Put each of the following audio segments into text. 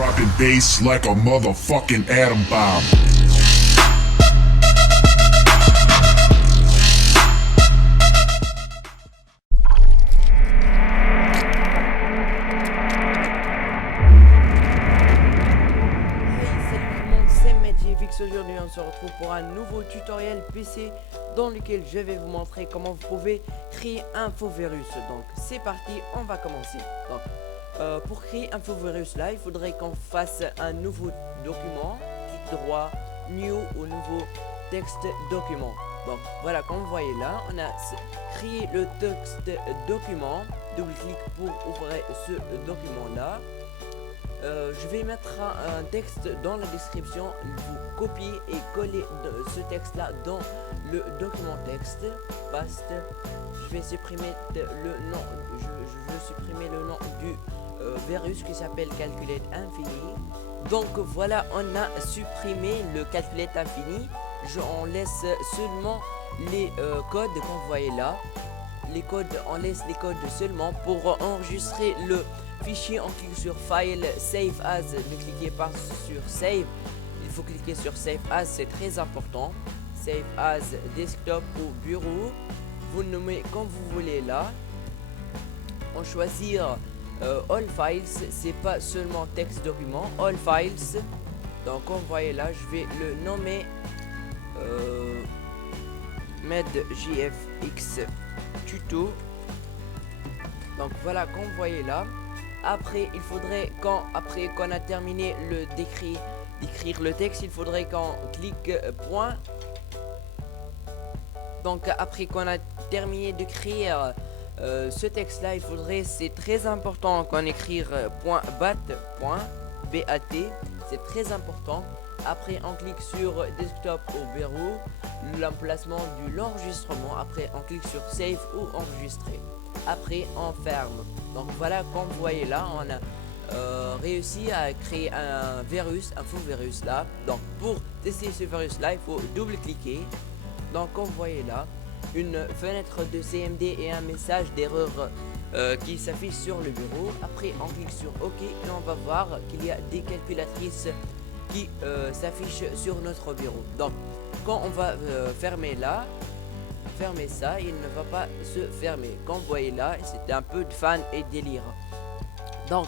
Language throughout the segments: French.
dropping bass like a motherfucking atom bomb. Aujourd'hui on se retrouve pour un nouveau tutoriel PC dans lequel je vais vous montrer comment vous pouvez créer un faux virus. Donc c'est parti, on va commencer. Donc pour créer un faux virus là, il faudrait qu'on fasse un nouveau document, clic droit, new ou nouveau texte document. Donc voilà, comme vous voyez là, on a créé le texte document, double clic pour ouvrir ce document là. Je vais mettre un texte dans la description, vous copiez et collez ce texte là dans le document texte, paste. Je vais supprimer le nom, je veux supprimer le nom du virus qui s'appelle Calculate Infini. Donc voilà, on a supprimé le Calculate Infini. On laisse seulement les codes comme vous voyez là. Les codes, on laisse les codes seulement pour enregistrer le fichier. On clique sur File, Save As, ne cliquez pas sur Save. Il faut cliquer sur Save As, c'est très important. Save As, Desktop ou Bureau. Vous le nommez comme vous voulez là. On choisit All Files, c'est pas seulement texte document, All Files. Donc comme vous voyez là, je vais le nommer medjfx tuto. Donc voilà, comme vous voyez là. Après il faudrait après qu'on a terminé d'écrire le texte, il faudrait qu'on clique point. Donc après qu'on a terminé d'écrire ce texte là, il faudrait, c'est très important qu'on écrire point bat, c'est très important. Après on clique sur desktop ou bureau, l'emplacement de l'enregistrement. Après on clique sur save ou enregistrer. Après on ferme. Donc voilà, comme vous voyez là, on a réussi à créer un virus, un faux virus là. Donc pour tester ce virus là, il faut double cliquer. Donc comme vous voyez là, une fenêtre de CMD et un message d'erreur qui s'affiche sur le bureau. Après on clique sur OK et on va voir qu'il y a des calculatrices qui s'affichent sur notre bureau. Donc quand on va fermer là, fermer ça, il ne va pas se fermer. Comme vous voyez là, c'est un peu de fan et délire. Donc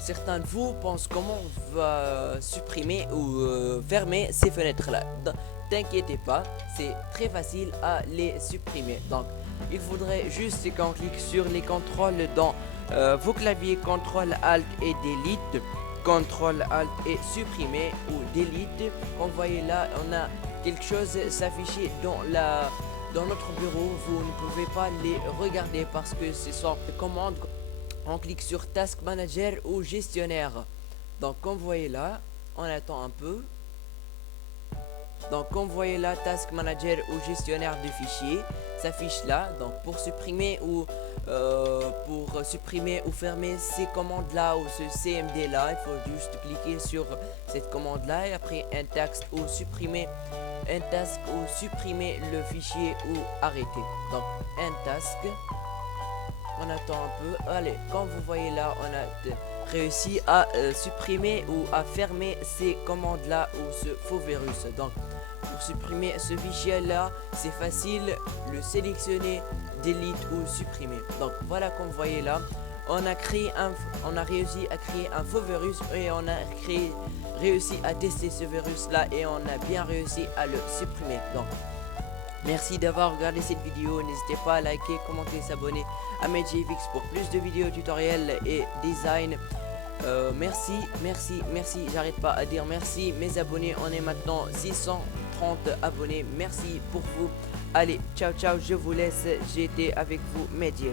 certains de vous pensent comment on va supprimer ou fermer ces fenêtres là. T'inquiétez pas, c'est très facile à les supprimer. Donc il faudrait juste qu'on clique sur les contrôles dans vos claviers, CTRL ALT et DELETE, CTRL ALT et supprimer ou DELETE. Comme vous voyez là, on a quelque chose s'afficher dans notre bureau. Vous ne pouvez pas les regarder parce que ce sont des commandes. On clique sur Task Manager ou Gestionnaire. Donc comme vous voyez là, on attend un peu. Donc comme vous voyez là, Task Manager ou Gestionnaire de fichiers s'affiche là. Donc pour supprimer ou fermer ces commandes là ou ce CMD là, il faut juste cliquer sur cette commande là et après un task ou supprimer le fichier ou arrêter. Donc un task, on attend un peu. Allez, comme vous voyez là, on a réussi à supprimer ou à fermer ces commandes là ou ce faux virus. Donc pour supprimer ce fichier là, c'est facile, le sélectionner, delete ou supprimer. Donc voilà, comme vous voyez là, on a réussi à créer un faux virus et on a réussi à tester ce virus là et on a bien réussi à le supprimer. Donc merci d'avoir regardé cette vidéo. N'hésitez pas à liker, commenter, s'abonner à medjfx pour plus de vidéos tutoriels et design. Merci, j'arrête pas à dire merci mes abonnés. On est maintenant 630 abonnés. Merci pour vous. Allez, ciao, je vous laisse. J'étais avec vous, medjfx.